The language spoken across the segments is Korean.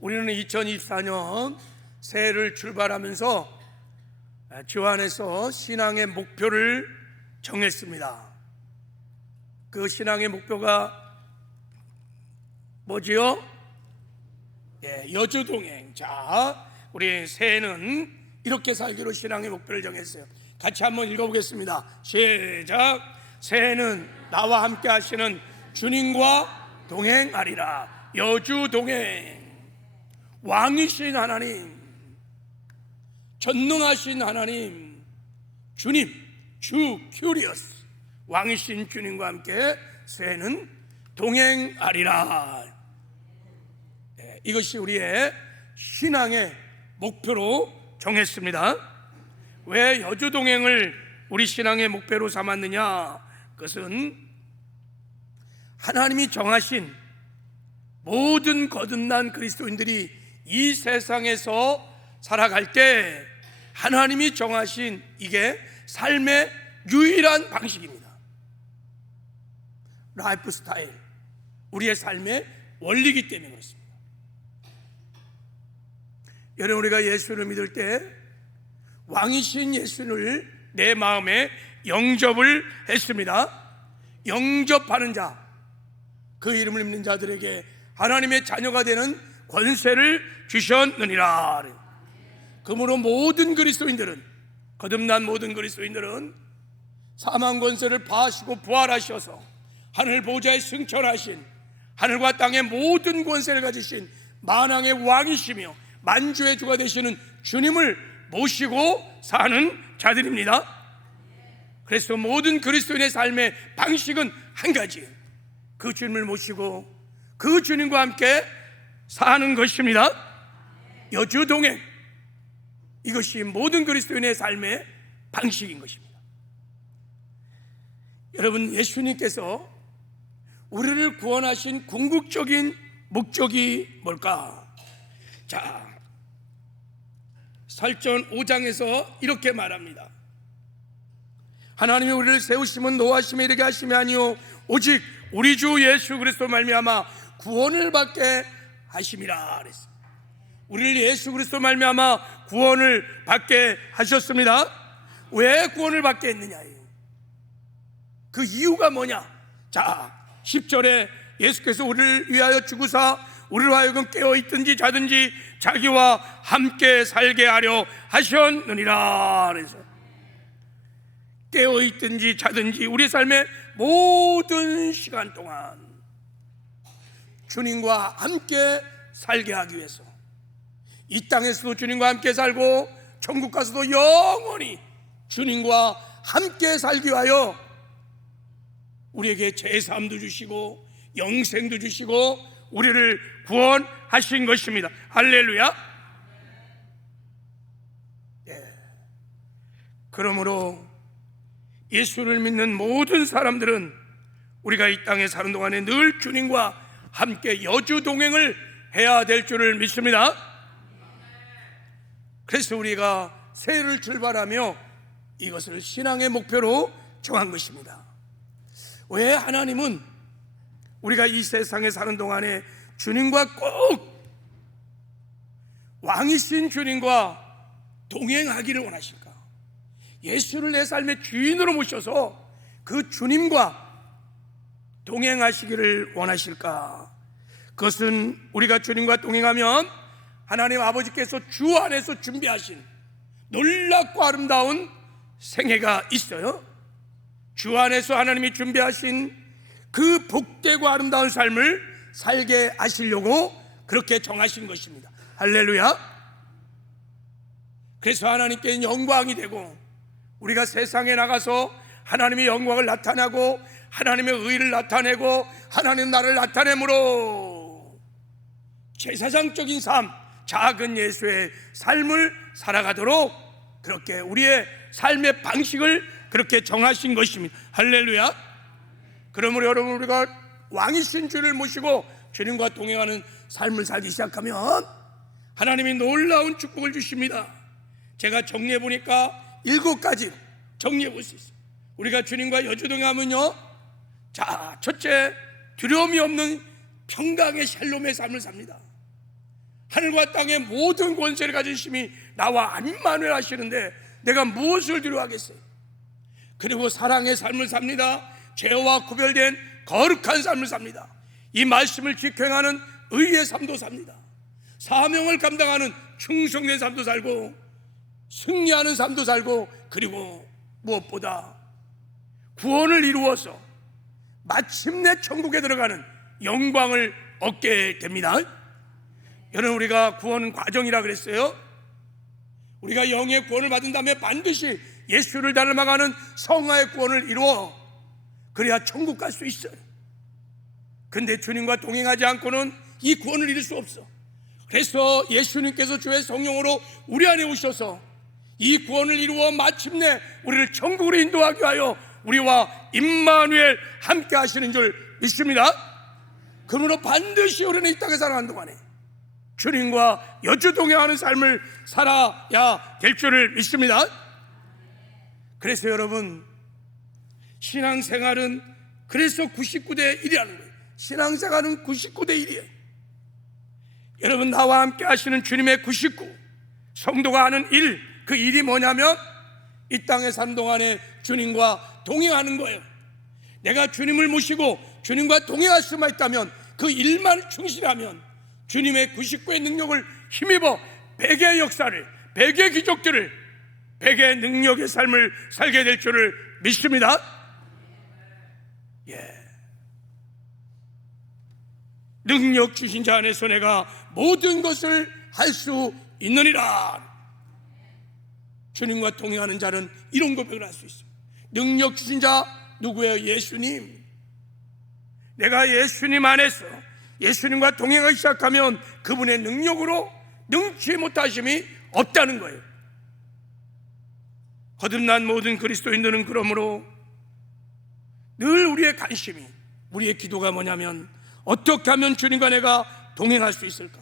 우리는 2024년 새해를 출발하면서 주 안에서 신앙의 목표를 정했습니다. 그 신앙의 목표가 뭐지요? 여주동행. 자, 우리 새해는 이렇게 살기로 신앙의 목표를 정했어요. 같이 한번 읽어보겠습니다. 시작. 새해는 나와 함께 하시는 주님과 동행하리라. 여주동행. 왕이신 하나님, 전능하신 하나님, 주님, 주 큐리어스, 왕이신 주님과 함께 새해는 동행하리라. 이것이 우리의 신앙의 목표로 정했습니다. 왜 여주동행을 우리 신앙의 목표로 삼았느냐? 그것은 하나님이 정하신 모든 거듭난 그리스도인들이 이 세상에서 살아갈 때 하나님이 정하신 이게 삶의 유일한 방식입니다. 라이프 스타일, 우리의 삶의 원리이기 때문에 그렇습니다. 여러분, 우리가 예수를 믿을 때 왕이신 예수를 내 마음에 영접을 했습니다. 영접하는 자, 그 이름을 믿는 자들에게 하나님의 자녀가 되는 권세를 주셨느니라. 그러므로 모든 그리스도인들은, 거듭난 모든 그리스도인들은 사망 권세를 파하시고 부활하셔서 하늘 보좌에 승천하신, 하늘과 땅의 모든 권세를 가지신 만왕의 왕이시며 만주의 주가 되시는 주님을 모시고 사는 자들입니다. 그래서 모든 그리스도인의 삶의 방식은 한 가지예요. 그 주님을 모시고 그 주님과 함께 사는 것입니다. 여주동행, 이것이 모든 그리스도인의 삶의 방식인 것입니다. 여러분, 예수님께서 우리를 구원하신 궁극적인 목적이 뭘까? 자, 설전 5장에서 이렇게 말합니다. 하나님이 우리를 세우심은 노하심에 이르게 하심이 아니요 오직 우리 주 예수 그리스도 말미암아 구원을 받게 하심이라 그랬습니다. 우리를 예수 그리스도 말미암아 구원을 받게 하셨습니다. 왜 구원을 받게 했느냐예요. 그 이유가 뭐냐? 자, 10절에 예수께서 우리를 위하여 죽으사 우리로 하여금 깨어있든지 자든지 자기와 함께 살게 하려 하셨느니라. 그래서 깨어있든지 자든지 우리 삶의 모든 시간 동안 주님과 함께 살게 하기 위해서 이 땅에서도 주님과 함께 살고 천국 가서도 영원히 주님과 함께 살기 위하여 우리에게 제사함도 주시고 영생도 주시고 우리를 구원하신 것입니다. 할렐루야. 그러므로 예수를 믿는 모든 사람들은 우리가 이 땅에 사는 동안에 늘 주님과 함께 여주동행을 해야 될 줄을 믿습니다. 그래서 우리가 새해를 출발하며 이것을 신앙의 목표로 정한 것입니다. 왜 하나님은 우리가 이 세상에 사는 동안에 주님과 꼭 왕이신 주님과 동행하기를 원하실까? 예수를 내 삶의 주인으로 모셔서 그 주님과 동행하시기를 원하실까? 그것은 우리가 주님과 동행하면 하나님 아버지께서 주 안에서 준비하신 놀랍고 아름다운 생애가 있어요. 주 안에서 하나님이 준비하신 그 복되고 아름다운 삶을 살게 하시려고 그렇게 정하신 것입니다. 할렐루야. 그래서 하나님께 영광이 되고 우리가 세상에 나가서 하나님의 영광을 나타내고 하나님의 의를 나타내고 하나님 나를 나타내므로 제사장적인 삶, 작은 예수의 삶을 살아가도록 그렇게 우리의 삶의 방식을 그렇게 정하신 것입니다. 할렐루야. 그러므로 여러분, 우리가 왕이신 주를 모시고 주님과 동행하는 삶을 살기 시작하면 하나님이 놀라운 축복을 주십니다. 제가 정리해 보니까 7가지 정리해 볼 수 있어요. 우리가 주님과 여주동행하면요, 자, 첫째, 두려움이 없는 평강의 샬롬의 삶을 삽니다. 하늘과 땅의 모든 권세를 가진 신이 나와 임마누엘 하시는데 내가 무엇을 두려워하겠어요? 그리고 사랑의 삶을 삽니다. 죄와 구별된 거룩한 삶을 삽니다. 이 말씀을 기행하는 의의 삶도 삽니다. 사명을 감당하는 충성된 삶도 살고 승리하는 삶도 살고, 그리고 무엇보다 구원을 이루어서 마침내 천국에 들어가는 영광을 얻게 됩니다. 여러분, 우리가 구원 과정이라 그랬어요. 우리가 영의 구원을 받은 다음에 반드시 예수를 닮아가는 성화의 구원을 이루어 그래야 천국 갈 수 있어요. 근데 주님과 동행하지 않고는 이 구원을 이룰 수 없어. 그래서 예수님께서 주의 성령으로 우리 안에 오셔서 이 구원을 이루어 마침내 우리를 천국으로 인도하기 위하여 우리와 임마누엘 함께 하시는 줄 믿습니다. 그러므로 반드시 우리는 이 땅에 살아가는 동안에 주님과 여주 동행하는 삶을 살아야 될 줄을 믿습니다. 그래서 여러분, 신앙생활은 그래서 99대 1이라는 거예요. 신앙생활은 99대 1이에요. 여러분, 나와 함께 하시는 주님의 99, 성도가 하는 일, 그 일이 뭐냐면 이 땅에 사는 동안에 주님과 동행하는 거예요. 내가 주님을 모시고 주님과 동행할 수만 있다면, 그 일만 충실하면 주님의 99의 능력을 힘입어 100의 역사를, 100의 기적들을, 100의 능력의 삶을 살게 될 줄을 믿습니다. 능력 주신 자 안에서 내가 모든 것을 할 수 있느니라. 주님과 동행하는 자는 이런 고백을 할 수 있습니다. 능력 주신 자 누구예요? 예수님. 내가 예수님 안에서 예수님과 동행하기 시작하면 그분의 능력으로 능치 못하심이 없다는 거예요. 거듭난 모든 그리스도인들은 그러므로 늘 우리의 관심이, 우리의 기도가 뭐냐면 어떻게 하면 주님과 내가 동행할 수 있을까?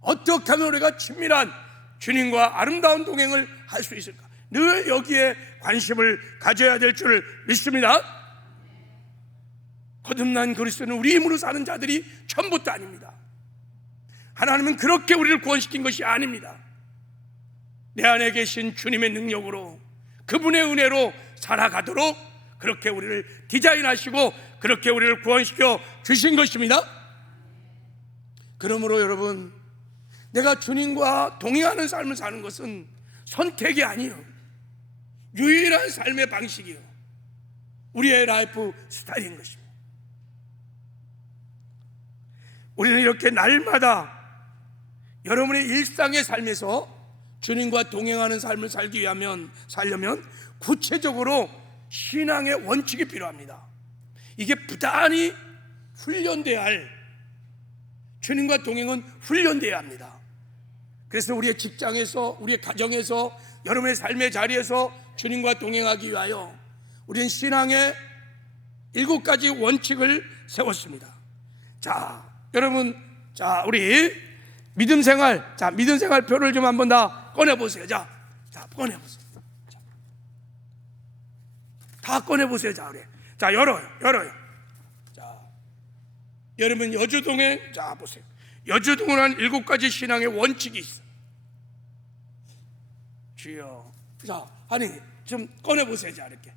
어떻게 하면 우리가 친밀한 주님과 아름다운 동행을 할 수 있을까? 늘 여기에 관심을 가져야 될 줄을 믿습니다. 거듭난 그리스도는 우리 힘으로 사는 자들이 전부도 아닙니다. 하나님은 그렇게 우리를 구원시킨 것이 아닙니다. 내 안에 계신 주님의 능력으로, 그분의 은혜로 살아가도록 그렇게 우리를 디자인하시고 그렇게 우리를 구원시켜 주신 것입니다. 그러므로 여러분, 내가 주님과 동행하는 삶을 사는 것은 선택이 아니에요. 유일한 삶의 방식이에요. 우리의 라이프 스타일인 것입니다. 우리는 이렇게 날마다 여러분의 일상의 삶에서 주님과 동행하는 삶을 살려면 구체적으로 신앙의 원칙이 필요합니다. 이게 부단히 훈련돼야 할, 주님과 동행은 훈련돼야 합니다. 그래서 우리의 직장에서, 우리의 가정에서, 여러분의 삶의 자리에서 주님과 동행하기 위하여 우리는 신앙의 7가지 원칙을 세웠습니다. 자, 여러분, 우리 믿음 생활, 믿음 생활 표를 좀 한번 다 꺼내보세요. 자, 꺼내보세요. 다 꺼내보세요. 자, 열어요. 자, 여러분, 여주동행, 보세요. 여주동행은 7가지 신앙의 원칙이 있어. 주여. 아니, 좀 꺼내보세요. 이렇게.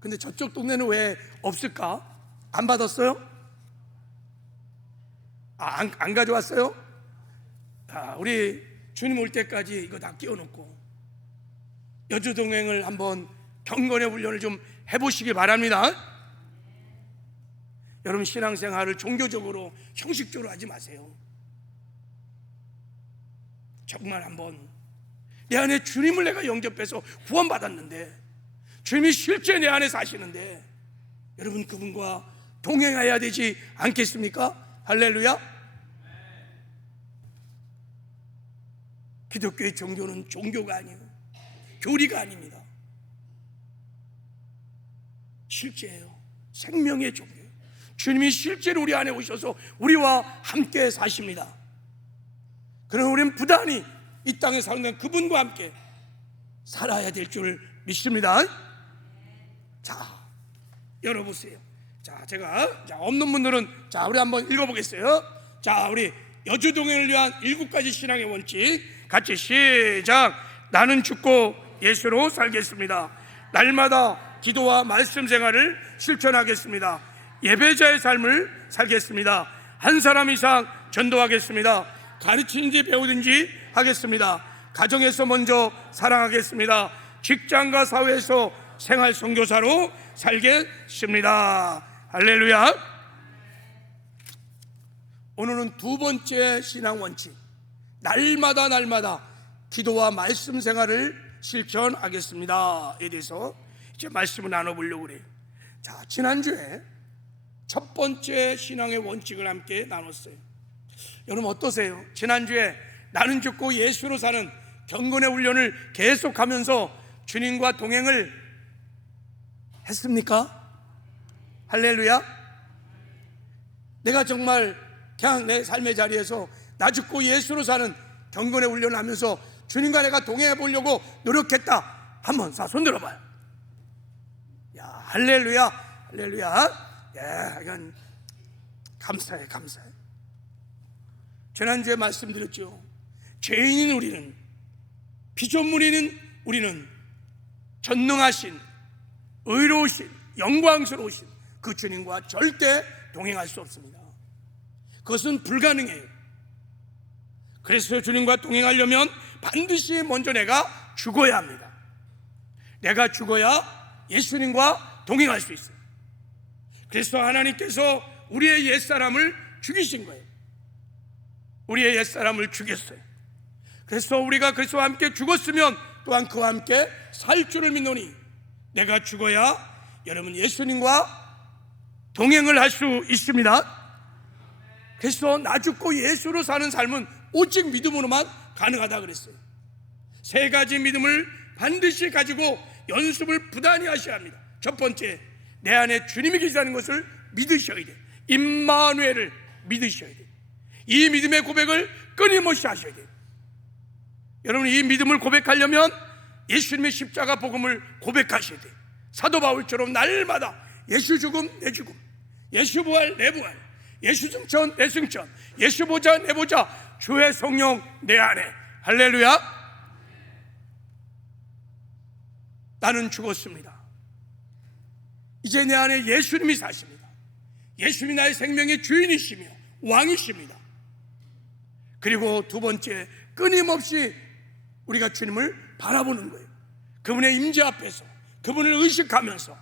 근데 저쪽 동네는 왜 없을까? 안 받았어요? 안 가져왔어요? 우리 주님 올 때까지 이거 다 끼워놓고 여주동행을 한번 경건의 훈련을 좀 해보시기 바랍니다. 여러분, 신앙생활을 종교적으로, 형식적으로 하지 마세요. 정말 한번 내 안에 주님을 내가 영접해서 구원받았는데, 주님이 실제 내 안에 사시는데 여러분, 그분과 동행해야 되지 않겠습니까? 할렐루야. 기독교의 종교는 종교가 아니에요. 교리가 아닙니다. 실제예요. 생명의 종교예요. 주님이 실제로 우리 안에 오셔서 우리와 함께 사십니다. 그럼 우리는 부단히 이 땅에 사는 그분과 함께 살아야 될 줄 믿습니다. 자, 열어보세요. 제가 없는 분들은 우리 한번 읽어보겠어요. 자, 우리 여주동행을 위한 7가지 신앙의 원칙 같이 시작. 나는 죽고 예수로 살겠습니다. 날마다 기도와 말씀 생활을 실천하겠습니다. 예배자의 삶을 살겠습니다. 한 사람 이상 전도하겠습니다. 가르치는지 배우든지 하겠습니다. 가정에서 먼저 사랑하겠습니다. 직장과 사회에서 생활 선교사로 살겠습니다. 할렐루야. 오늘은 두 번째 신앙 원칙, 날마다 기도와 말씀 생활을 실천하겠습니다에 대해서 이제 말씀을 나눠보려고 그래요. 자, 지난주에 첫 번째 신앙의 원칙을 함께 나눴어요. 여러분 어떠세요? 지난주에 나는 죽고 예수로 사는 경건의 훈련을 계속하면서 주님과 동행을 했습니까? 할렐루야. 내가 정말 그냥 내 삶의 자리에서 나 죽고 예수로 사는 경건의 훈련을 하면서 주님과 내가 동행해 보려고 노력했다. 한번 손 들어봐요. 야, 할렐루야, 할렐루야. 예, 이건 감사해. 지난주에 말씀드렸죠. 죄인인 우리는, 피조물인 우리는 전능하신, 의로우신, 영광스러우신 그 주님과 절대 동행할 수 없습니다. 그것은 불가능해요. 그래서 주님과 동행하려면 반드시 먼저 내가 죽어야 합니다. 내가 죽어야 예수님과 동행할 수 있어요. 그래서 하나님께서 우리의 옛사람을 죽이신 거예요. 우리의 옛사람을 죽였어요. 그래서 우리가 그리스도와 함께 죽었으면 또한 그와 함께 살 줄을 믿노니 내가 죽어야 여러분 예수님과 동행을 할 수 있습니다. 그래서 나 죽고 예수로 사는 삶은 오직 믿음으로만 가능하다 그랬어요. 세 가지 믿음을 반드시 가지고 연습을 부단히 하셔야 합니다. 첫 번째, 내 안에 주님이 계시다는 것을 믿으셔야 돼요. 임마누엘을 믿으셔야 돼요. 이 믿음의 고백을 끊임없이 하셔야 돼요. 여러분, 이 믿음을 고백하려면 예수님의 십자가 복음을 고백하셔야 돼요. 사도 바울처럼 날마다 예수 죽음 내 죽음, 예수 부활 내 부활, 예수 승천 내 승천, 예수 보자 내 보자, 주의 성령 내 안에. 할렐루야. 나는 죽었습니다. 이제 내 안에 예수님이 사십니다. 예수님이 나의 생명의 주인이시며 왕이십니다. 그리고 두 번째, 끊임없이 우리가 주님을 바라보는 거예요. 그분의 임재 앞에서 그분을 의식하면서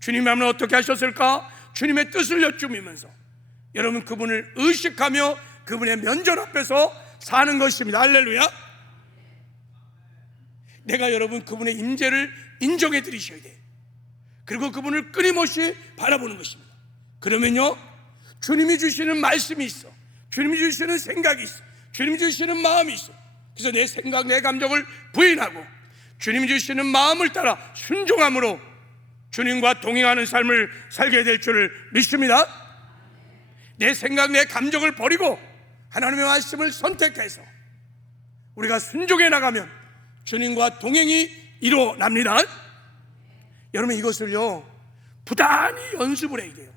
주님이 하면 어떻게 하셨을까? 주님의 뜻을 여쭈면서 여러분 그분을 의식하며 그분의 면전 앞에서 사는 것입니다. 할렐루야. 내가 여러분 그분의 임재를 인정해 드리셔야 돼요. 그리고 그분을 끊임없이 바라보는 것입니다. 그러면요, 주님이 주시는 말씀이 있어, 주님이 주시는 생각이 있어, 주님이 주시는 마음이 있어. 그래서 내 생각, 내 감정을 부인하고 주님이 주시는 마음을 따라 순종함으로 주님과 동행하는 삶을 살게 될 줄을 믿습니다. 내 생각, 내 감정을 버리고 하나님의 말씀을 선택해서 우리가 순종해 나가면 주님과 동행이 일어납니다. 여러분 이것을요 부단히 연습을 해야 돼요.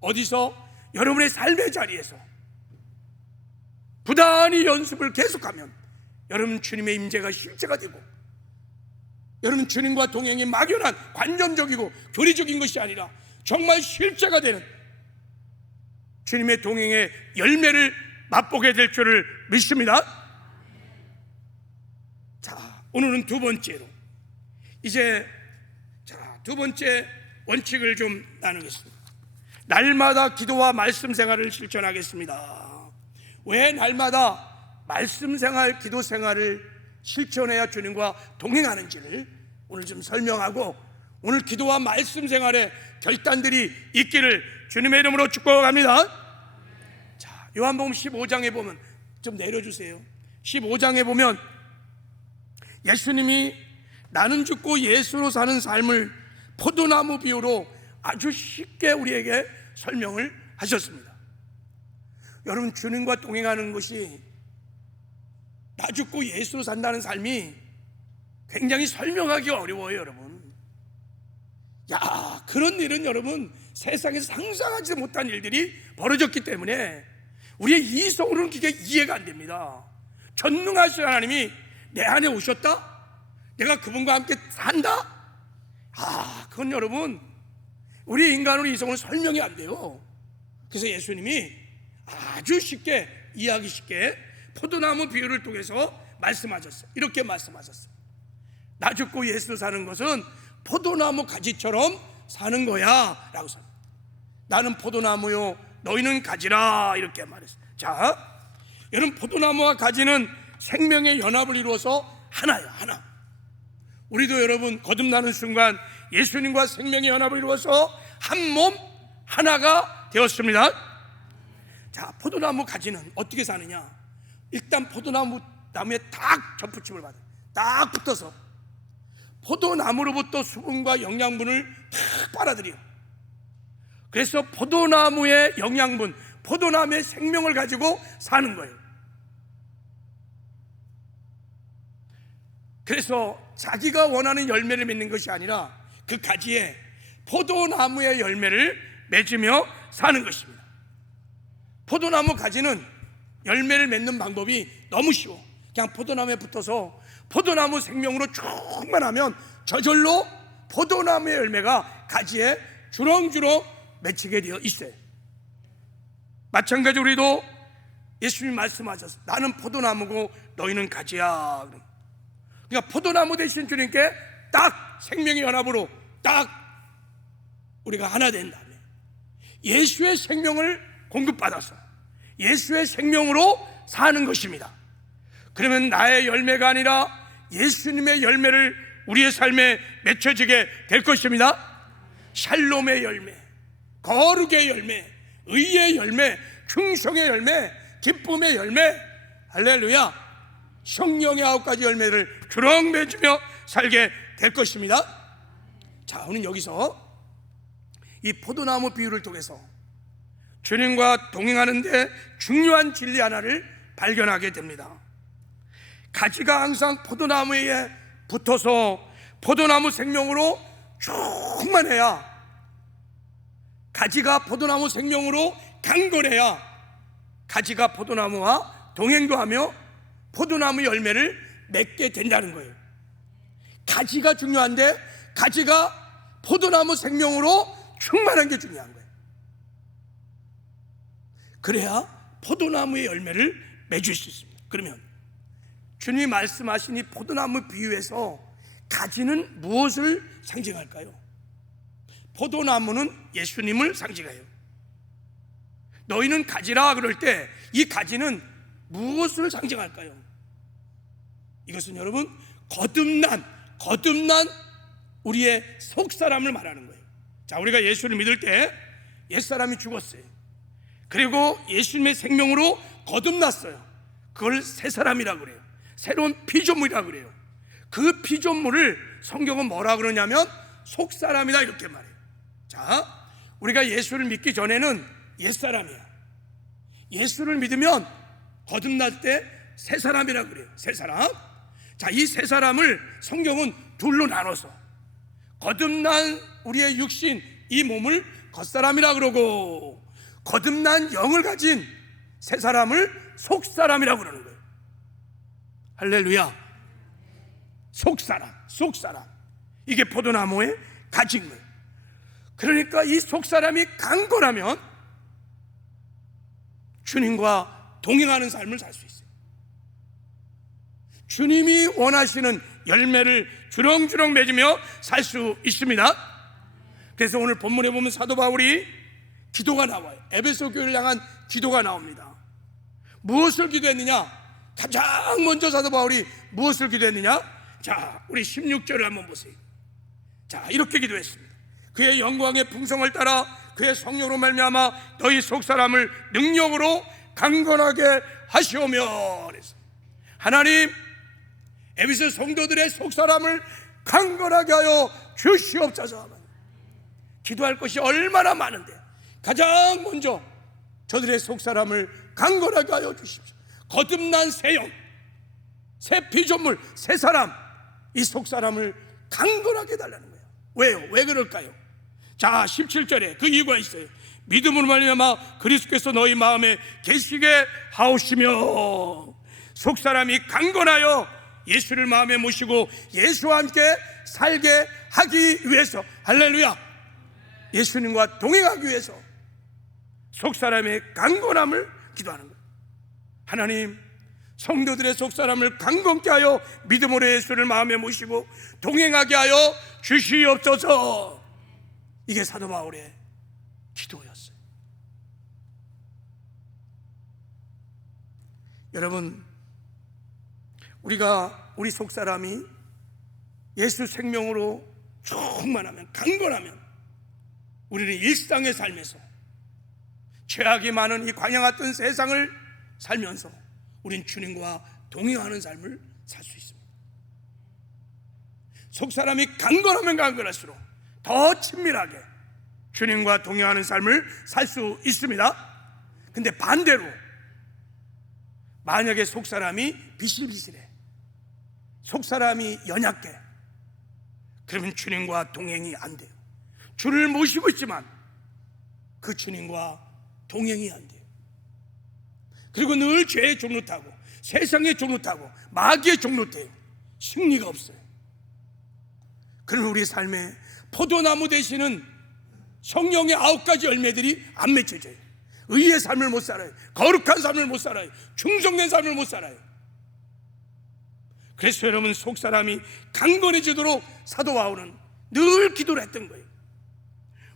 어디서? 여러분의 삶의 자리에서 부단히 연습을 계속하면 여러분 주님의 임재가 실제가 되고, 여러분 주님과 동행이 막연한 관념적이고 교리적인 것이 아니라 정말 실제가 되는 주님의 동행의 열매를 맛보게 될 줄을 믿습니다. 자, 오늘은 두 번째로 이제 두 번째 원칙을 좀 나누겠습니다. 날마다 기도와 말씀 생활을 실천하겠습니다. 왜 날마다 말씀 생활, 기도 생활을 실천해야 주님과 동행하는지를 오늘 좀 설명하고, 오늘 기도와 말씀 생활에 결단들이 있기를 주님의 이름으로 축복합니다. 자, 요한복음 15장에 보면, 좀 내려주세요. 15장에 보면 예수님이 나는 죽고 예수로 사는 삶을 포도나무 비유로 아주 쉽게 우리에게 설명을 하셨습니다. 여러분 주님과 동행하는 것이, 나 죽고 예수로 산다는 삶이 굉장히 설명하기 어려워요. 여러분, 야, 그런 일은 여러분 세상에서 상상하지 못한 일들이 벌어졌기 때문에 우리의 이성으로는 그게 이해가 안 됩니다. 전능하신 하나님이 내 안에 오셨다? 내가 그분과 함께 산다? 그건 여러분 우리 인간으로 이성으로 설명이 안 돼요. 그래서 예수님이 아주 쉽게 이해하기 쉽게 포도나무 비유를 통해서 말씀하셨어요. 이렇게 말씀하셨어요. 나 죽고 예수 사는 것은 포도나무 가지처럼 사는 거야 라고 써. 나는 포도나무요 너희는 가지라 이렇게 말했어요. 자, 여러분 포도나무와 가지는 생명의 연합을 이루어서 하나야, 하나. 우리도 여러분 거듭나는 순간 예수님과 생명의 연합을 이루어서 한 몸 하나가 되었습니다. 자, 포도나무 가지는 어떻게 사느냐? 일단 포도나무에 딱 접붙임을 받아요. 딱 붙어서 포도나무로부터 수분과 영양분을 딱 빨아들여요. 그래서 포도나무의 영양분, 포도나무의 생명을 가지고 사는 거예요. 그래서 자기가 원하는 열매를 맺는 것이 아니라 그 가지에 포도나무의 열매를 맺으며 사는 것입니다. 포도나무 가지는 열매를 맺는 방법이 너무 쉬워. 그냥 포도나무에 붙어서 포도나무 생명으로 충만하면 저절로 포도나무의 열매가 가지에 주렁주렁 맺히게 되어 있어요. 마찬가지로 우리도 예수님이 말씀하셨어요. 나는 포도나무고 너희는 가지야. 그러니까 포도나무 대신 주님께 딱 생명의 연합으로 딱 우리가 하나 된 다음에 예수의 생명을 공급받아서 예수의 생명으로 사는 것입니다. 그러면 나의 열매가 아니라 예수님의 열매를 우리의 삶에 맺혀지게 될 것입니다. 샬롬의 열매, 거룩의 열매, 의의 열매, 충성의 열매, 기쁨의 열매, 할렐루야, 성령의 9가지 열매를 주렁 맺으며 살게 될 것입니다. 자, 오늘 여기서 이 포도나무 비유를 통해서 주님과 동행하는데 중요한 진리 하나를 발견하게 됩니다. 가지가 항상 포도나무에 붙어서 포도나무 생명으로 충만해야, 가지가 포도나무 생명으로 강건해야 가지가 포도나무와 동행도 하며 포도나무 열매를 맺게 된다는 거예요. 가지가 중요한데 가지가 포도나무 생명으로 충만한 게 중요한 거예요. 그래야 포도나무의 열매를 맺을 수 있습니다. 그러면 주님이 말씀하신 이 포도나무 비유에서 가지는 무엇을 상징할까요? 포도나무는 예수님을 상징해요. 너희는 가지라 그럴 때 이 가지는 무엇을 상징할까요? 이것은 여러분 거듭난 우리의 속사람을 말하는 거예요. 자, 우리가 예수를 믿을 때 옛사람이 죽었어요. 그리고 예수님의 생명으로 거듭났어요. 그걸 새사람이라고 그래요. 새로운 피조물이라고 그래요. 그 피조물을 성경은 뭐라 그러냐면 속사람이다 이렇게 말해요. 자, 우리가 예수를 믿기 전에는 옛사람이야. 예수를 믿으면 거듭날 때 새사람이라고 그래요. 새사람. 자, 이 새사람을 성경은 둘로 나눠서 거듭난 우리의 육신, 이 몸을 겉사람이라 그러고 거듭난 영을 가진 새사람을 속사람이라고 그러는 거예요. 할렐루야. 속사람. 이게 포도나무의 가진 거예요. 그러니까 이 속사람이 강건하면 주님과 동행하는 삶을 살 수 있어요. 주님이 원하시는 열매를 주렁주렁 맺으며 살 수 있습니다. 그래서 오늘 본문에 보면 사도 바울이 기도가 나와요. 에베소 교회를 향한 기도가 나옵니다. 무엇을 기도했느냐? 가장 먼저 사도 바울이 무엇을 기도했느냐? 자, 우리 16절을 한번 보세요. 자, 이렇게 기도했습니다. 그의 영광의 풍성을 따라 그의 성령으로 말미암아 너희 속사람을 능력으로 강건하게 하시오며. 그래서 하나님, 에베소 성도들의 속사람을 강건하게 하여 주시옵소서. 기도할 것이 얼마나 많은데 가장 먼저 저들의 속사람을 강건하게 하여 주십시오. 거듭난 새 영, 새 피조물, 새 사람, 이 속사람을 강건하게 해달라는 거예요. 왜요? 왜 그럴까요? 자, 17절에 그 이유가 있어요. 믿음으로 말미암아 그리스도께서 너희 마음에 계시게 하옵시며, 속사람이 강건하여 예수를 마음에 모시고 예수와 함께 살게 하기 위해서, 할렐루야, 예수님과 동행하기 위해서 속사람의 강건함을 기도하는 거예요. 하나님, 성도들의 속사람을 강건케 하여 믿음으로 예수를 마음에 모시고 동행하게 하여 주시옵소서. 이게 사도 바울의 기도였어요. 여러분, 우리 속사람이 예수 생명으로 충만하면, 강건하면, 우리는 일상의 삶에서 죄악이 많은 이 광야 같은 세상을 살면서 우린 주님과 동행하는 삶을 살 수 있습니다. 속사람이 강건하면 강건할수록 더 친밀하게 주님과 동행하는 삶을 살 수 있습니다. 근데 반대로 만약에 속사람이 비실비실해, 속사람이 연약해, 그러면 주님과 동행이 안 돼요. 주를 모시고 있지만 그 주님과 동행이 안 돼요. 그리고 늘 죄의 종로 타고 세상의 종로 타고 마귀의 종로 타요. 승리가 없어요. 그러면 우리 삶에 포도나무 되시는 성령의 9가지 열매들이 안 맺혀져요. 의의 삶을 못 살아요. 거룩한 삶을 못 살아요. 충성된 삶을 못 살아요. 그래서 여러분, 속사람이 강건해지도록 사도 바울은 늘 기도를 했던 거예요.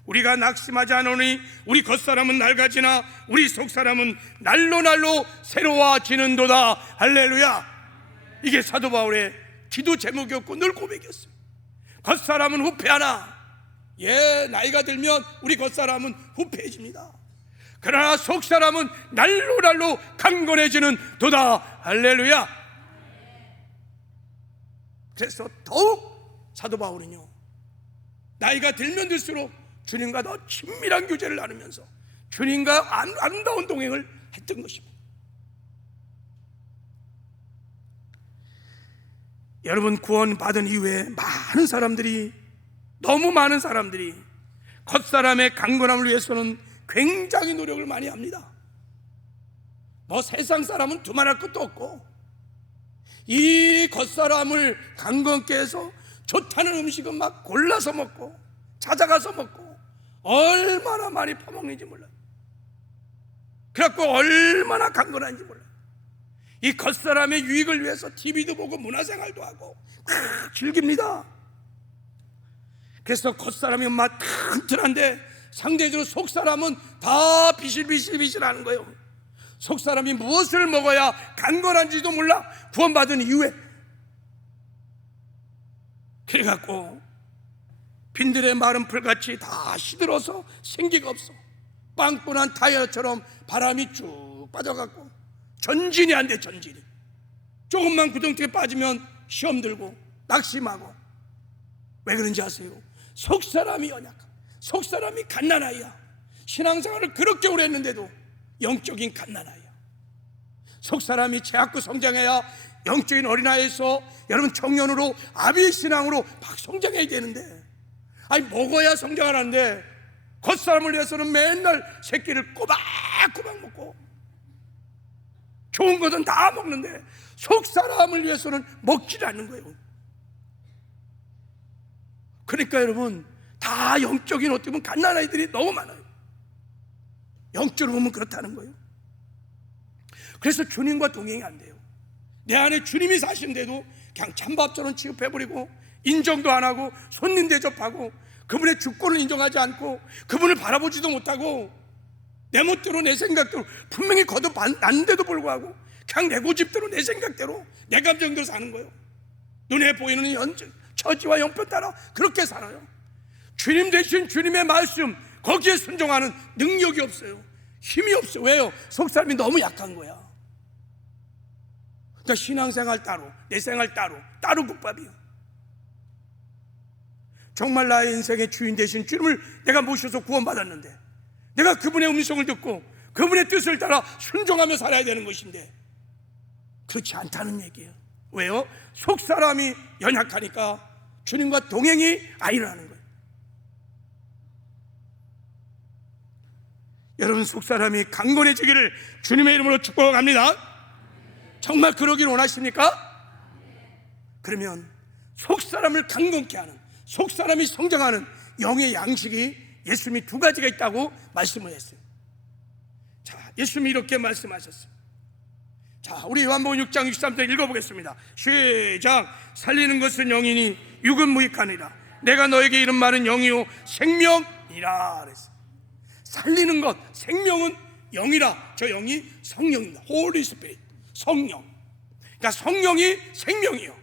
우리가 낙심하지 않으니 우리 겉사람은 낡아지나 우리 속사람은 날로 새로워지는도다. 할렐루야. 이게 사도 바울의 기도 제목이었고 늘 고백이었어요. 겉사람은 후패하나, 나이가 들면 우리 겉사람은 후패해집니다. 그러나 속사람은 날로 강건해지는 도다. 할렐루야. 그래서 더욱 사도 바울은요, 나이가 들면 들수록 주님과 더 친밀한 교제를 나누면서 주님과 아름다운 동행을 했던 것입니다. 여러분, 구원받은 이후에 너무 많은 사람들이 겉사람의 강건함을 위해서는 굉장히 노력을 많이 합니다. 세상 사람은 두말할 것도 없고, 이 겉사람을 강건케 해서 좋다는 음식은 막 골라서 먹고 찾아가서 먹고 얼마나 많이 퍼먹는지 몰라요. 그래갖고 얼마나 강건한지 몰라요. 이 겉사람의 유익을 위해서 TV도 보고 문화생활도 하고 즐깁니다. 그래서 겉사람이 막 튼튼한데 상대적으로 속사람은 다 비실비실하는 거예요. 속사람이 무엇을 먹어야 강건한지도 몰라, 구원받은 이후에. 그래갖고 빈들의 마른 풀같이 다 시들어서 생기가 없어. 빵꾸난 타이어처럼 바람이 쭉 빠져갖고 전진이 안 돼. 전진이 조금만 구덩텅에 빠지면 시험 들고 낙심하고. 왜 그런지 아세요? 속사람이 연약한, 속사람이 갓난아이야. 신앙생활을 그렇게 오래 했는데도 영적인 갓난아이야. 속사람이 제학구 성장해야 영적인 어린아이에서 여러분 청년으로 아비의 신앙으로 막 성장해야 되는데, 먹어야 성장을 하는데 겉사람을 위해서는 맨날 새끼를 꼬박꼬박 먹고 좋은 것은 다 먹는데 속사람을 위해서는 먹질 않는 거예요. 그러니까 여러분, 다 영적인 어떻게 보면 갓난아이들이 너무 많아요. 영적으로 보면 그렇다는 거예요. 그래서 주님과 동행이 안 돼요. 내 안에 주님이 사시는데도 그냥 찬밥처럼 취급해버리고 인정도 안 하고 손님 대접하고 그분의 주권을 인정하지 않고 그분을 바라보지도 못하고 내 멋대로 내 생각대로 분명히 거듭났는데도 불구하고 그냥 내 고집대로 내 생각대로 내 감정대로 사는 거예요. 눈에 보이는 처지와 형편 따라 그렇게 살아요. 주님 대신 주님의 말씀 거기에 순종하는 능력이 없어요. 힘이 없어요. 왜요? 속사람이 너무 약한 거야. 그러니까 신앙생활 따로 내 생활 따로 국밥이요. 정말 나의 인생의 주인 되신 주님을 내가 모셔서 구원받았는데 내가 그분의 음성을 듣고 그분의 뜻을 따라 순종하며 살아야 되는 것인데 그렇지 않다는 얘기예요. 왜요? 속사람이 연약하니까 주님과 동행이 아니라는 거예요. 여러분 속사람이 강건해지기를 주님의 이름으로 축복합니다. 정말 그러길 원하십니까? 그러면 속사람을 강건케 하는, 속사람이 성장하는 영의 양식이 예수님이 두 가지가 있다고 말씀을 했어요. 자, 예수님이 이렇게 말씀하셨어요. 자, 우리 요한복음 6장 63절 읽어보겠습니다. 시작. 살리는 것은 영이니 육은 무익하니라. 내가 너에게 이른 말은 영이요 생명이라 그랬어요. 살리는 것, 생명은 영이라. 저 영이 성령입니다. 홀리 스피릿, 성령. 그러니까 성령이 생명이요.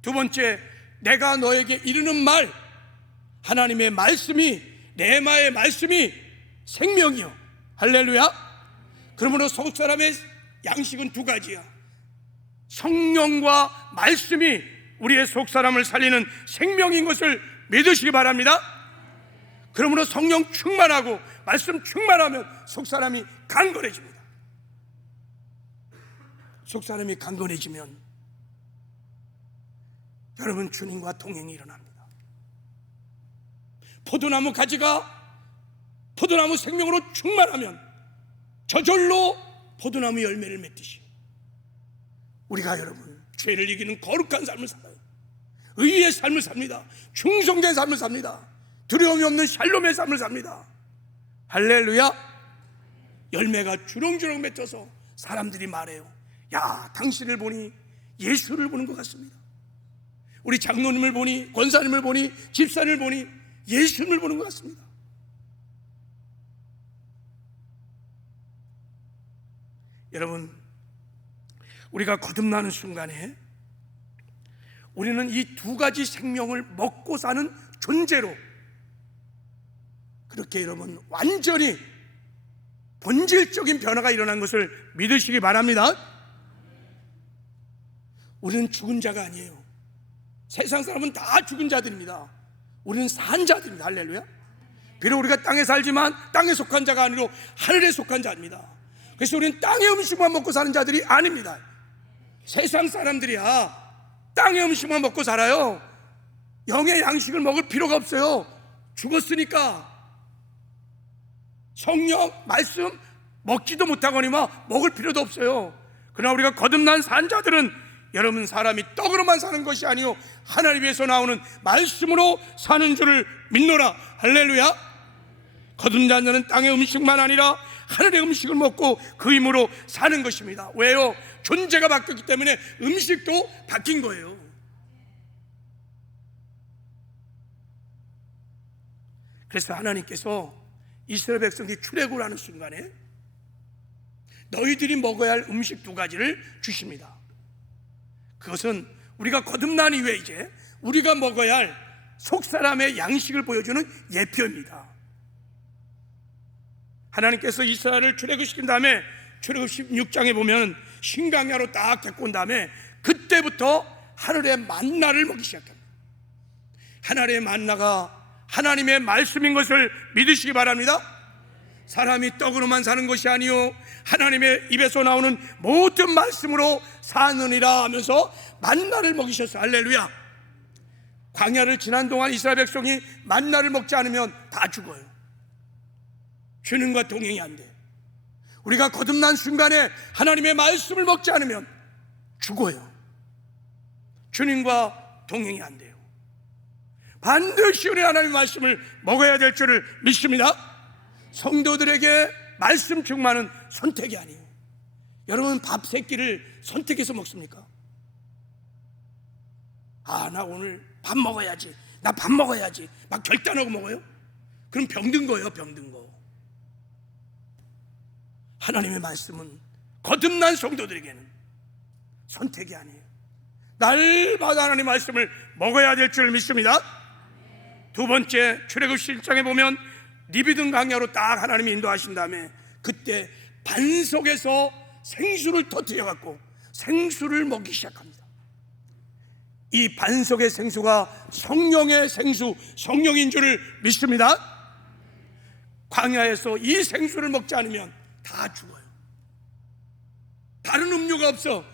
두 번째, 내가 너에게 이르는 말, 하나님의 말씀이, 레마의 말씀이 생명이요. 할렐루야. 그러므로 속사람의 양식은 두 가지야. 성령과 말씀이 우리의 속사람을 살리는 생명인 것을 믿으시기 바랍니다. 그러므로 성령 충만하고 말씀 충만하면 속사람이 강건해집니다. 속사람이 강건해지면 여러분 주님과 동행이 일어납니다. 포도나무 가지가 포도나무 생명으로 충만하면 저절로 포도나무 열매를 맺듯이 우리가 여러분 죄를 이기는 거룩한 삶을 살아요. 의의 삶을 삽니다. 충성된 삶을 삽니다. 두려움이 없는 샬롬의 삶을 삽니다. 할렐루야. 열매가 주렁주렁 맺혀서 사람들이 말해요. 야, 당신을 보니 예수를 보는 것 같습니다. 우리 장로님을 보니, 권사님을 보니, 집사님을 보니 예수님을 보는 것 같습니다. 여러분, 우리가 거듭나는 순간에 우리는 이 두 가지 생명을 먹고 사는 존재로 그렇게 여러분 완전히 본질적인 변화가 일어난 것을 믿으시기 바랍니다. 우리는 죽은 자가 아니에요. 세상 사람은 다 죽은 자들입니다. 우리는 산 자들입니다. 할렐루야. 비록 우리가 땅에 살지만 땅에 속한 자가 아니라 하늘에 속한 자입니다. 그래서 우리는 땅의 음식만 먹고 사는 자들이 아닙니다. 세상 사람들이야 땅의 음식만 먹고 살아요. 영의 양식을 먹을 필요가 없어요. 죽었으니까. 성령, 말씀 먹지도 못하거니와 먹을 필요도 없어요. 그러나 우리가 거듭난 산자들은 여러분 사람이 떡으로만 사는 것이 아니요 하나님에서 나오는 말씀으로 사는 줄을 믿노라. 할렐루야. 거듭난 자는 땅의 음식만 아니라 하늘의 음식을 먹고 그 힘으로 사는 것입니다. 왜요? 존재가 바뀌었기 때문에 음식도 바뀐 거예요. 그래서 하나님께서 이스라엘 백성들이 출애굽을 하는 순간에 너희들이 먹어야 할 음식 두 가지를 주십니다. 그것은 우리가 거듭난 이후에 이제 우리가 먹어야 할 속사람의 양식을 보여주는 예표입니다. 하나님께서 이스라엘을 출애굽시킨 다음에 출애굽 16장에 보면 신강야로 딱 데리고 온 다음에 그때부터 하늘의 만나를 먹기 시작합니다. 하늘의 만나가 하나님의 말씀인 것을 믿으시기 바랍니다. 사람이 떡으로만 사는 것이 아니요 하나님의 입에서 나오는 모든 말씀으로 사느니라 하면서 만나를 먹이셨어요. 할렐루야. 광야를 지난 동안 이스라엘 백성이 만나를 먹지 않으면 다 죽어요. 주님과 동행이 안 돼요. 우리가 거듭난 순간에 하나님의 말씀을 먹지 않으면 죽어요. 주님과 동행이 안 돼요. 반드시 우리 하나님의 말씀을 먹어야 될 줄을 믿습니다. 성도들에게 말씀 충만은 선택이 아니에요. 여러분 밥 세 끼를 선택해서 먹습니까? 아, 나 오늘 밥 먹어야지, 나 밥 먹어야지 막 결단하고 먹어요? 그럼 병든 거예요. 병든 거. 하나님의 말씀은 거듭난 성도들에게는 선택이 아니에요. 날마다 하나님의 말씀을 먹어야 될 줄 믿습니다. 두 번째, 출애굽 7장에 보면 니비든 강야로 딱 하나님이 인도하신 다음에 그때 반석에서 생수를 터뜨려 갖고 생수를 먹기 시작합니다. 이 반석의 생수가 성령의 생수, 성령인 줄을 믿습니다. 광야에서 이 생수를 먹지 않으면 다 죽어요. 다른 음료가 없어.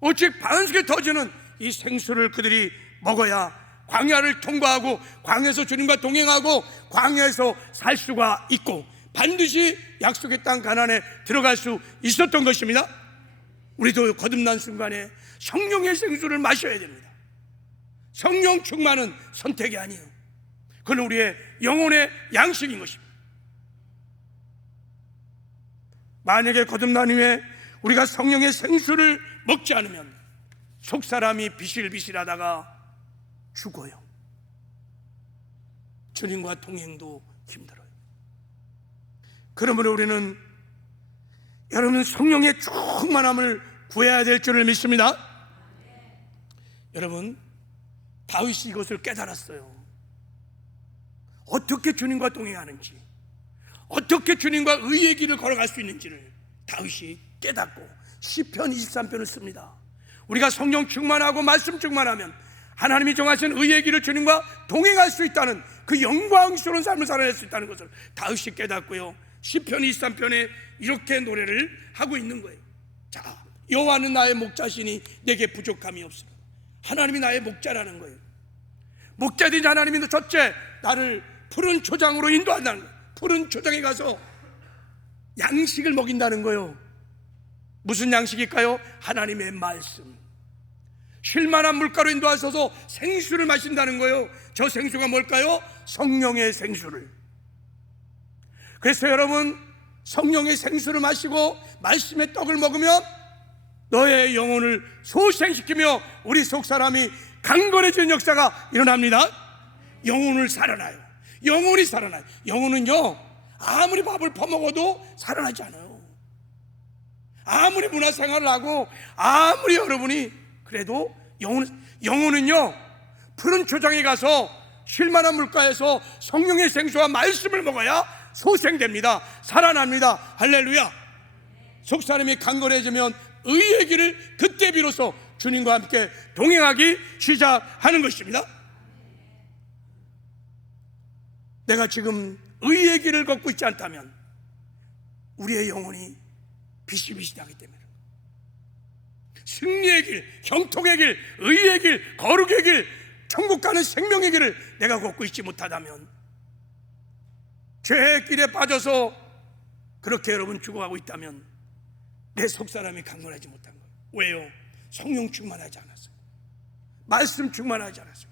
오직 반석에 터지는 이 생수를 그들이 먹어야 광야를 통과하고 광야에서 주님과 동행하고 광야에서 살 수가 있고 반드시 약속의 땅 가나안에 들어갈 수 있었던 것입니다. 우리도 거듭난 순간에 성령의 생수를 마셔야 됩니다. 성령 충만은 선택이 아니에요. 그건 우리의 영혼의 양식인 것입니다. 만약에 거듭난 후에 우리가 성령의 생수를 먹지 않으면 속사람이 비실비실하다가 죽어요. 주님과 동행도 힘들어요. 그러므로 우리는 여러분 성령의 충만함을 구해야 될 줄을 믿습니다. 여러분 다윗이 이것을 깨달았어요. 어떻게 주님과 동행하는지, 어떻게 주님과 의의 길을 걸어갈 수 있는지를 다윗이 깨닫고 시편 23편을 씁니다. 우리가 성령 충만하고 말씀 충만하면 하나님이 정하신 의의 길을 주님과 동행할 수 있다는 그 영광스러운 삶을 살아낼 수 있다는 것을 다윗이 깨닫고요, 시편 23편에 이렇게 노래를 하고 있는 거예요. 자, 여호와는 나의 목자시니 내게 부족함이 없으리라. 하나님이 나의 목자라는 거예요. 목자들이 하나님이 첫째 나를 푸른 초장으로 인도한다는 거예요. 푸른 초장에 가서 양식을 먹인다는 거예요. 무슨 양식일까요? 하나님의 말씀. 쉴만한 물가로 인도하셔서 생수를 마신다는 거예요. 저 생수가 뭘까요? 성령의 생수를. 그래서 여러분 성령의 생수를 마시고 말씀의 떡을 먹으면 너의 영혼을 소생시키며 우리 속사람이 강건해지는 역사가 일어납니다. 영혼을 살아나요. 영혼이 살아나요. 영혼은요 아무리 밥을 퍼먹어도 살아나지 않아요. 아무리 문화생활을 하고 아무리 여러분이 그래도 영혼은요 푸른 초장에 가서 쉴만한 물가에서 성령의 생수와 말씀을 먹어야 소생됩니다. 살아납니다. 할렐루야. 속사람이 강건해지면 의의 길을 그때 비로소 주님과 함께 동행하기 시작하는 것입니다. 내가 지금 의의 길을 걷고 있지 않다면 우리의 영혼이 비실비실하기 때문에 승리의 길, 형통의 길, 의의 길, 거룩의 길, 천국 가는 생명의 길을 내가 걷고 있지 못하다면 죄의 길에 빠져서 그렇게 여러분 죽어가고 있다면 내 속사람이 강건하지 못한 거예요. 왜요? 성령 충만하지 않았어요. 말씀 충만하지 않았어요.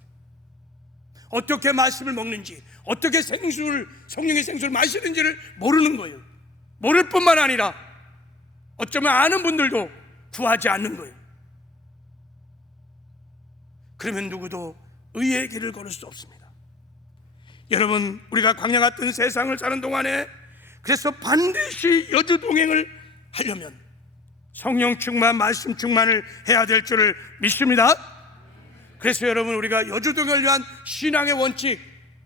어떻게 말씀을 먹는지, 어떻게 성령의 생수를 마시는지를 모르는 거예요. 모를 뿐만 아니라 어쩌면 아는 분들도 구하지 않는 거예요. 그러면 누구도 의의 길을 걸을 수 없습니다. 여러분 우리가 광야 같은 세상을 사는 동안에 그래서 반드시 여주동행을 하려면 성령 충만, 말씀 충만을 해야 될 줄을 믿습니다. 그래서 여러분 우리가 여주동행을 위한 신앙의 원칙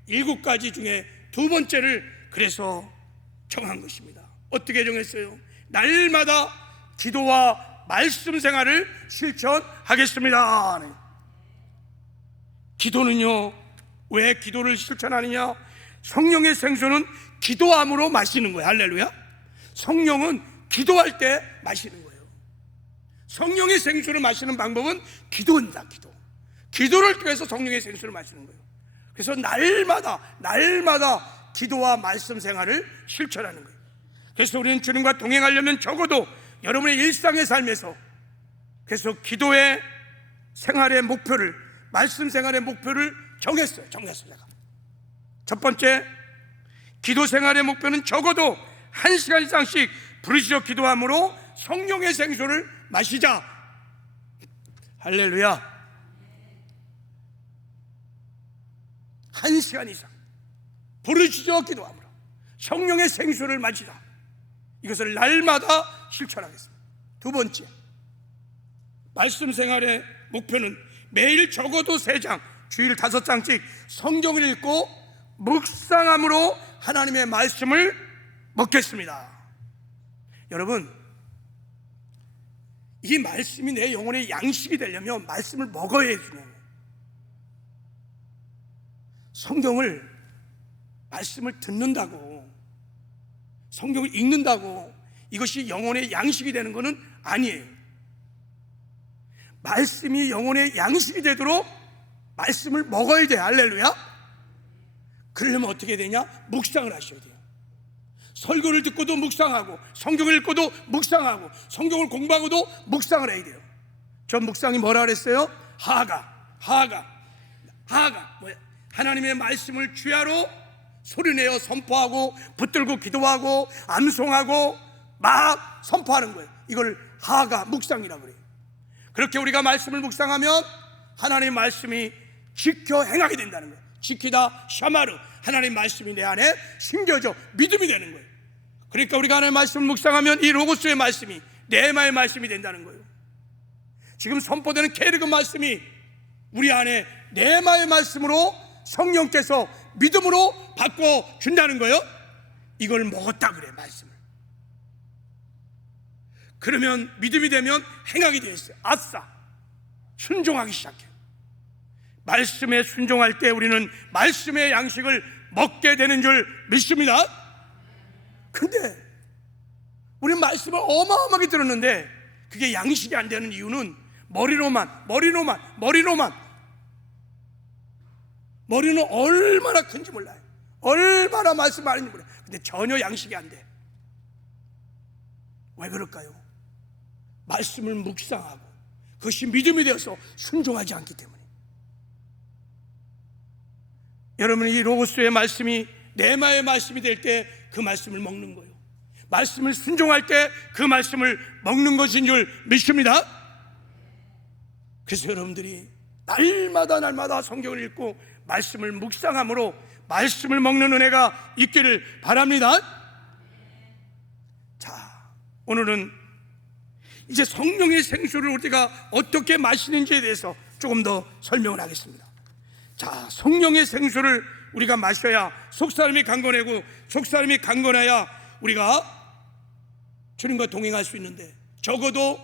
7가지 중에 두 번째를 그래서 정한 것입니다. 어떻게 정했어요? 날마다 기도와 말씀 생활을 실천하겠습니다. 네. 기도는요 왜 기도를 실천하느냐? 성령의 생수는 기도함으로 마시는 거예요. 할렐루야. 성령은 기도할 때 마시는 거예요. 성령의 생수를 마시는 방법은 기도입니다. 기도를 통해서 성령의 생수를 마시는 거예요. 그래서 날마다 기도와 말씀 생활을 실천하는 거예요. 그래서 우리는 주님과 동행하려면 적어도 여러분의 일상의 삶에서 그래서 기도의 생활의 목표를, 말씀 생활의 목표를 정했어요. 내가. 첫 번째, 기도 생활의 목표는 적어도 1시간 이상씩 부르짖어 기도함으로 성령의 생수를 마시자. 할렐루야. 1시간 이상 부르짖어 기도함으로 성령의 생수를 마시자. 이것을 날마다 실천하겠습니다. 두 번째, 말씀 생활의 목표는 매일 적어도 3장, 주일 5장씩 성경을 읽고 묵상함으로 하나님의 말씀을 먹겠습니다. 여러분, 이 말씀이 내 영혼의 양식이 되려면 말씀을 먹어야 해주는 성경을, 말씀을 듣는다고, 성경을 읽는다고 이것이 영혼의 양식이 되는 것은 아니에요. 말씀이 영혼의 양식이 되도록 말씀을 먹어야 돼요. 할렐루야. 그러려면 어떻게 되냐? 묵상을 하셔야 돼요. 설교를 듣고도 묵상하고, 성경을 읽고도 묵상하고, 성경을 공부하고도 묵상을 해야 돼요. 저 묵상이 뭐라 그랬어요? 하가 뭐야? 하나님의 말씀을 주야로 소리내어 선포하고, 붙들고 기도하고, 암송하고 막 선포하는 거예요. 이걸 하가 묵상이라고 그래요. 그렇게 우리가 말씀을 묵상하면 하나님의 말씀이 지켜 행하게 된다는 거예요. 지키다 샤마르, 하나님의 말씀이 내 안에 심겨져 믿음이 되는 거예요. 그러니까 우리가 하나님의 말씀을 묵상하면 이 로고스의 말씀이 네마의 말씀이 된다는 거예요. 지금 선포되는 게르그 말씀이 우리 안에 네마의 말씀으로 성령께서 믿음으로 바꿔준다는 거예요. 이걸 먹었다 그래, 말씀을. 그러면 믿음이 되면 행하게 되어 있어요. 아싸, 순종하기 시작해요. 말씀에 순종할 때 우리는 말씀의 양식을 먹게 되는 줄 믿습니다. 근데 우리는 말씀을 어마어마하게 들었는데 그게 양식이 안 되는 이유는 머리는 얼마나 큰지 몰라요. 얼마나 말씀 많은지 몰라요. 근데 전혀 양식이 안 돼. 왜 그럴까요? 말씀을 묵상하고 그것이 믿음이 되어서 순종하지 않기 때문에. 여러분, 이 로고스의 말씀이 네마의 말씀이 될 때 그 말씀을 먹는 거예요. 말씀을 순종할 때 그 말씀을 먹는 것인 줄 믿습니다. 그래서 여러분들이 날마다 성경을 읽고 말씀을 묵상함으로 말씀을 먹는 은혜가 있기를 바랍니다. 자, 오늘은 이제 성령의 생수를 우리가 어떻게 마시는지에 대해서 조금 더 설명을 하겠습니다. 자, 성령의 생수를 우리가 마셔야 속사람이 강건하고, 속사람이 강건해야 우리가 주님과 동행할 수 있는데, 적어도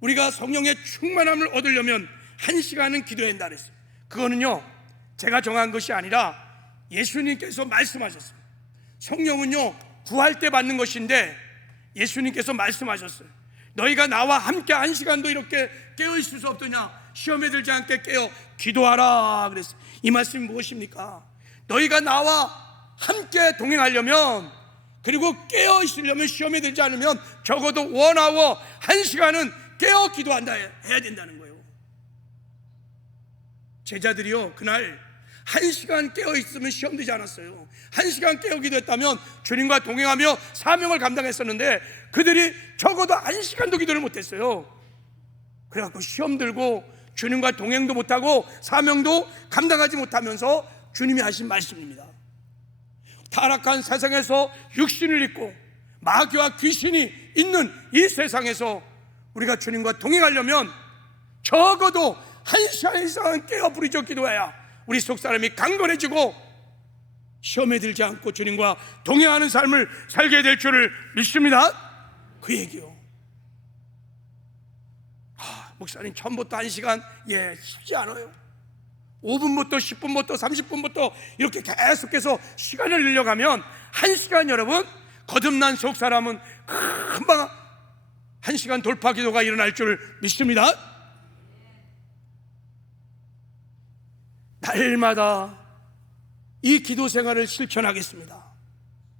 우리가 성령의 충만함을 얻으려면 1시간은 기도해야 한다 그랬어요. 그거는요 제가 정한 것이 아니라 예수님께서 말씀하셨어요. 성령은요 구할 때 받는 것인데 예수님께서 말씀하셨어요. 너희가 나와 함께 1시간도 이렇게 깨어있을 수 없더냐? 시험에 들지 않게 깨어 기도하라 그랬어요. 이 말씀이 무엇입니까? 너희가 나와 함께 동행하려면, 그리고 깨어있으려면, 시험에 들지 않으면 적어도 원하워 1시간은 깨어 기도한다 해야 된다는 거예요. 제자들이요 그날 1시간 깨어있으면 시험 되지 않았어요. 1시간 깨어 기도했다면 주님과 동행하며 사명을 감당했었는데 그들이 적어도 1시간도 기도를 못했어요. 그래갖고 시험 들고 주님과 동행도 못하고 사명도 감당하지 못하면서 주님이 하신 말씀입니다. 타락한 세상에서 육신을 입고 마귀와 귀신이 있는 이 세상에서 우리가 주님과 동행하려면 적어도 1시간 이상은 깨어 부르짖어 기도해야 우리 속사람이 강건해지고 시험에 들지 않고 주님과 동행하는 삶을 살게 될 줄을 믿습니다. 그 얘기요. 목사님 처음부터 1시간 쉽지 않아요. 5분부터 10분부터 30분부터 이렇게 계속해서 시간을 늘려가면 1시간, 여러분 거듭난 속사람은 금방 1시간 돌파 기도가 일어날 줄 믿습니다. 날마다 이 기도 생활을 실천하겠습니다.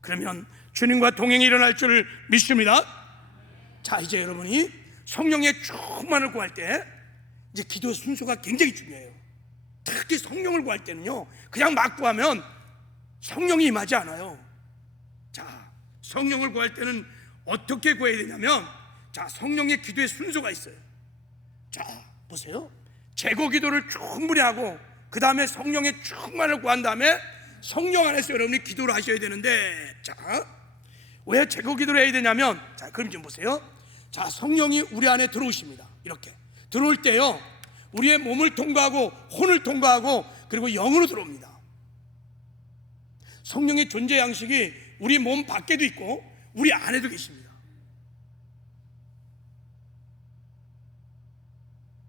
그러면 주님과 동행이 일어날 줄 믿습니다. 자, 이제 여러분이 성령의 충만을 구할 때 이제 기도 순서가 굉장히 중요해요. 특히 성령을 구할 때는요 그냥 막 구하면 성령이 임하지 않아요. 자, 성령을 구할 때는 어떻게 구해야 되냐면, 자, 성령의 기도의 순서가 있어요. 자, 보세요. 제거 기도를 충분히 하고 그 다음에 성령의 충만을 구한 다음에 성령 안에서 여러분이 기도를 하셔야 되는데, 자, 왜 제거 기도를 해야 되냐면, 자, 그럼 좀 보세요. 자, 성령이 우리 안에 들어오십니다. 이렇게 들어올 때요 우리의 몸을 통과하고 혼을 통과하고 그리고 영으로 들어옵니다. 성령의 존재 양식이 우리 몸 밖에도 있고 우리 안에도 계십니다.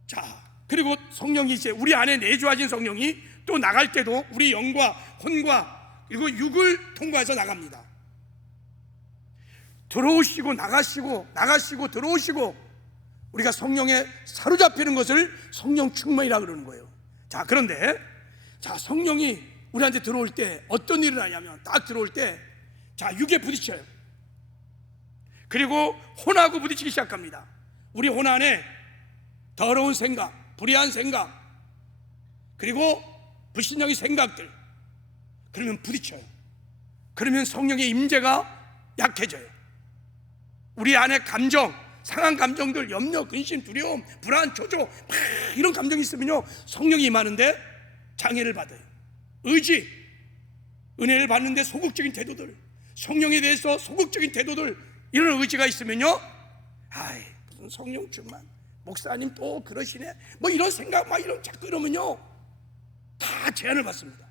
자, 그리고 성령이 이제 우리 안에 내주하신 성령이 또 나갈 때도 우리 영과 혼과 그리고 육을 통과해서 나갑니다. 들어오시고 나가시고 들어오시고 우리가 성령에 사로잡히는 것을 성령 충만이라고 그러는 거예요. 자, 그런데 자, 성령이 우리한테 들어올 때 어떤 일을 하냐면, 딱 들어올 때 자, 육에 부딪혀요. 그리고 혼하고 부딪히기 시작합니다. 우리 혼 안에 더러운 생각, 불의한 생각, 그리고 불신령의 생각들, 그러면 부딪혀요. 그러면 성령의 임재가 약해져요. 우리 안에 감정, 상한 감정들, 염려, 근심, 두려움, 불안, 조조, 막 이런 감정이 있으면요, 성령이 임하는데 장애를 받아요. 의지, 은혜를 받는데 소극적인 태도들, 성령에 대해서 소극적인 태도들, 이런 의지가 있으면요, 아이 무슨 성령 충만, 목사님 또 그러시네, 뭐 이런 생각 막 이런 자꾸 이러면요 다 제한을 받습니다.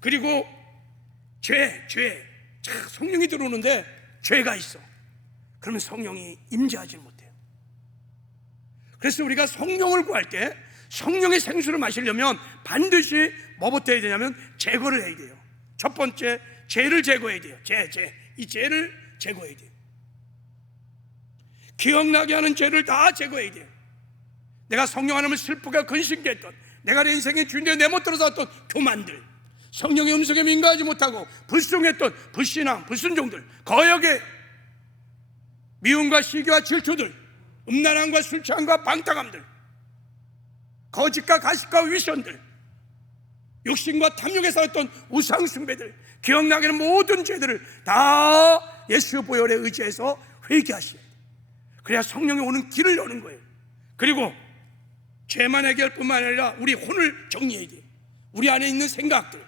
그리고 죄, 성령이 들어오는데 죄가 있어. 그러면 성령이 임재하지 못해요. 그래서 우리가 성령을 구할 때 성령의 생수를 마시려면 반드시 뭐부터 해야 되냐면 제거를 해야 돼요. 첫 번째, 죄를 제거해야 돼요. 이 죄를 제거해야 돼요. 기억나게 하는 죄를 다 제거해야 돼요. 내가 성령 하나님을 슬프게 근심케 했던, 내가 내 인생의 주인되어 내멋대로 살았던 교만들, 성령의 음성에 민감하지 못하고 불순했던 불신앙, 불순종들, 거역의 미움과 시기와 질투들, 음란함과 술 취함과 방탕함들, 거짓과 가식과 위선들, 욕심과 탐욕에 살았던 우상 숭배들, 기억나게 하는 모든 죄들을 다 예수 보혈에 의지해서 회개하시오. 그래야 성령이 오는 길을 여는 거예요. 그리고 죄만 해결할 뿐만 아니라 우리 혼을 정리해야 돼요. 우리 안에 있는 생각들,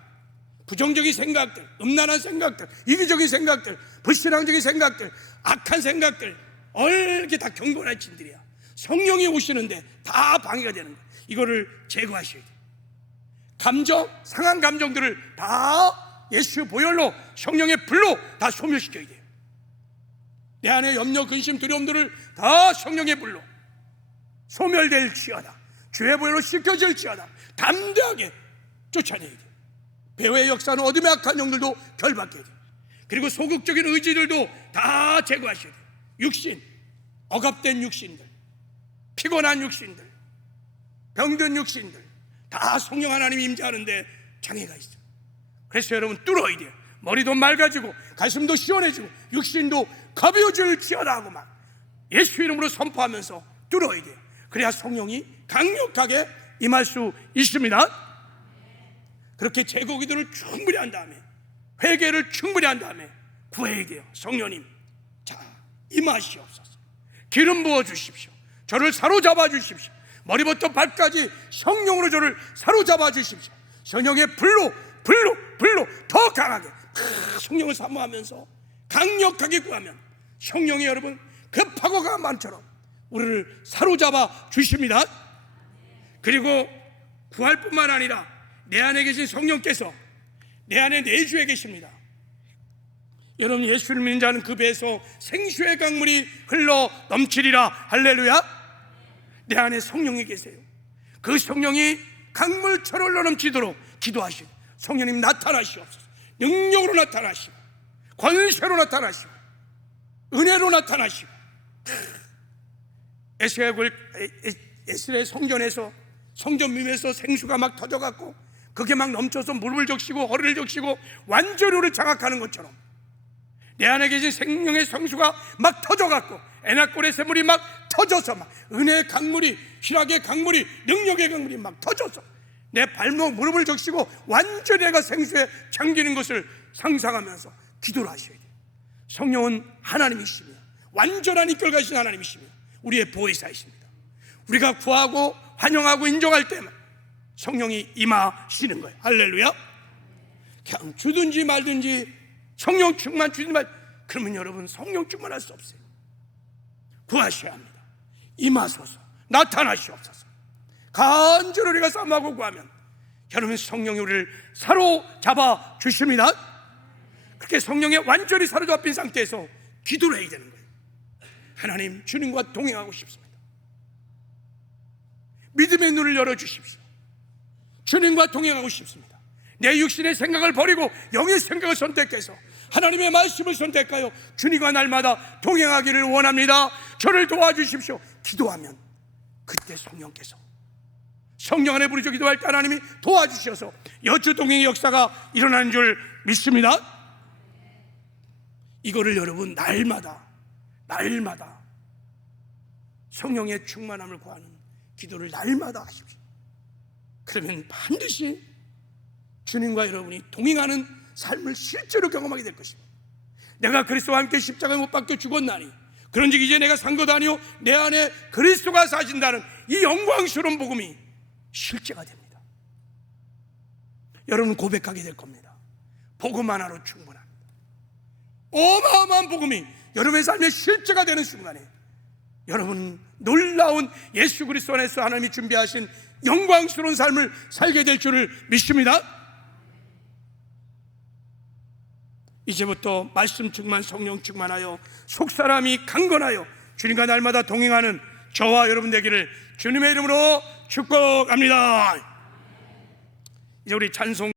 부정적인 생각들, 음란한 생각들, 이기적인 생각들, 불신앙적인 생각들, 악한 생각들, 이게 다 경건한 진들이야. 성령이 오시는데 다 방해가 되는 거예요. 이거를 제거하셔야 돼요. 감정, 상한 감정들을 다 예수 보혈로, 성령의 불로 다 소멸시켜야 돼요. 내 안에 염려, 근심, 두려움들을 다 성령의 불로 소멸될지어다, 주의 보혈로 씻겨질지어다 담대하게 쫓아내야 돼요. 배후의 역사는 어둠의 악한 영들도 결박해야 돼요. 그리고 소극적인 의지들도 다 제거하셔야 돼요. 육신, 억압된 육신들, 피곤한 육신들, 병든 육신들 다 성령 하나님이 임재하는데 장애가 있어요. 그래서 여러분 뚫어야 돼요. 머리도 맑아지고 가슴도 시원해지고 육신도 가벼워질지어다 하고 막 예수 이름으로 선포하면서 뚫어야 돼요. 그래야 성령이 강력하게 임할 수 있습니다. 그렇게 제거 기도를 충분히 한 다음에, 회개를 충분히 한 다음에 구해야 돼요. 성령님, 자 임하시옵소서. 기름 부어 주십시오. 저를 사로잡아 주십시오. 머리부터 발까지 성령으로 저를 사로잡아 주십시오. 성령의 불로 더 강하게 성령을 사모하면서 강력하게 구하면 성령이 여러분 그 파고 강한 만처럼 우리를 사로잡아 주십니다. 그리고 구할 뿐만 아니라 내 안에 계신 성령께서 내 안에 내주에 계십니다. 여러분 예수를 믿는 자는 그 배에서 생수의 강물이 흘러 넘치리라. 할렐루야. 내 안에 성령이 계세요. 그 성령이 강물처럼 흘러 넘치도록 기도하시고, 성령님 나타나시옵소서. 능력으로 나타나시고, 권세로 나타나시고, 은혜로 나타나시고. 에스라엘 성전에서, 성전 밈에서 생수가 막 터져갖고 그게 막 넘쳐서 무릎을 적시고 허리를 적시고 완전히 우리를 장악하는 것처럼 내 안에 계신 생명의 성수가 막 터져갖고 에나골의 샘물이 막 터져서 막 은혜의 강물이, 희락의 강물이, 능력의 강물이 막 터져서 내 발목 무릎을 적시고 완전히 내가 생수에 잠기는 것을 상상하면서 기도를 하셔야 돼요. 성령은 하나님이시며 완전한 이끌 가신 하나님이시며 우리의 보혜사이십니다. 우리가 구하고 환영하고 인정할 때만 성령이 임하시는 거예요. 할렐루야. 그냥 주든지 말든지 성령 충만 주든지 말, 그러면 여러분 성령 충만할 수 없어요. 구하셔야 합니다. 임하소서, 나타나시옵소서. 간절히 우리가 싸움하고 구하면 여러분 성령이 우리를 사로잡아 주십니다. 그렇게 성령에 완전히 사로잡힌 상태에서 기도를 해야 되는 거예요. 하나님, 주님과 동행하고 싶습니다. 믿음의 눈을 열어주십시오. 주님과 동행하고 싶습니다. 내 육신의 생각을 버리고 영의 생각을 선택해서 하나님의 말씀을 선택하여 주님과 날마다 동행하기를 원합니다. 저를 도와주십시오. 기도하면 그때 성령께서, 성령 안에 부르짖어 기도할 때 하나님이 도와주셔서 여주동행의 역사가 일어나는 줄 믿습니다. 이거를 여러분 날마다 성령의 충만함을 구하는 기도를 날마다 하십시오. 그러면 반드시 주님과 여러분이 동행하는 삶을 실제로 경험하게 될 것입니다. 내가 그리스도와 함께 십자가에 못 박혀 죽었나니 그런즉 이제 내가 산 것도 아니요 내 안에 그리스도가 사신다는 이 영광스러운 복음이 실제가 됩니다. 여러분 고백하게 될 겁니다. 복음 하나로 충분합니다. 어마어마한 복음이 여러분의 삶에 실제가 되는 순간에 여러분 놀라운 예수 그리스도 안에서 하나님이 준비하신 영광스러운 삶을 살게 될 줄을 믿습니다. 이제부터 말씀 충만, 성령 충만하여 속사람이 강건하여 주님과 날마다 동행하는 저와 여러분 되기를 주님의 이름으로 축복합니다. 이제 우리 찬송